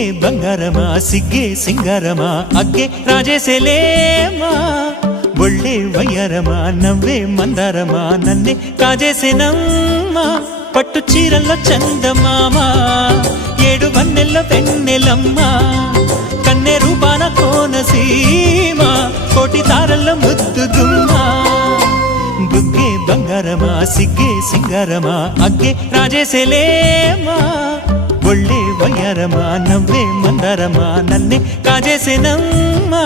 బుగ్గే బంగారమా సిగ్గే సింగారమా అగ్గే రాజేసేలేమా ఒళ్ళే వయ్యారమా నవ్వే మందారమా నన్నే కాజేసేనమ్మా పట్టు చీరల్లో చందమామా ఏడు వన్నెల్లో పెన్నెలమ్మా కన్నె రూపాన కోనసీమ కోటి తారల్లో ముద్దుగుమ్మా బుగ్గే బంగారమా సిగ్గే సింగారమా అగ్గే రాజేసేలేమా ఒళ్ళే వయ్యారమా నవ్వే మందారమా నన్నే కాజేసేనమ్మా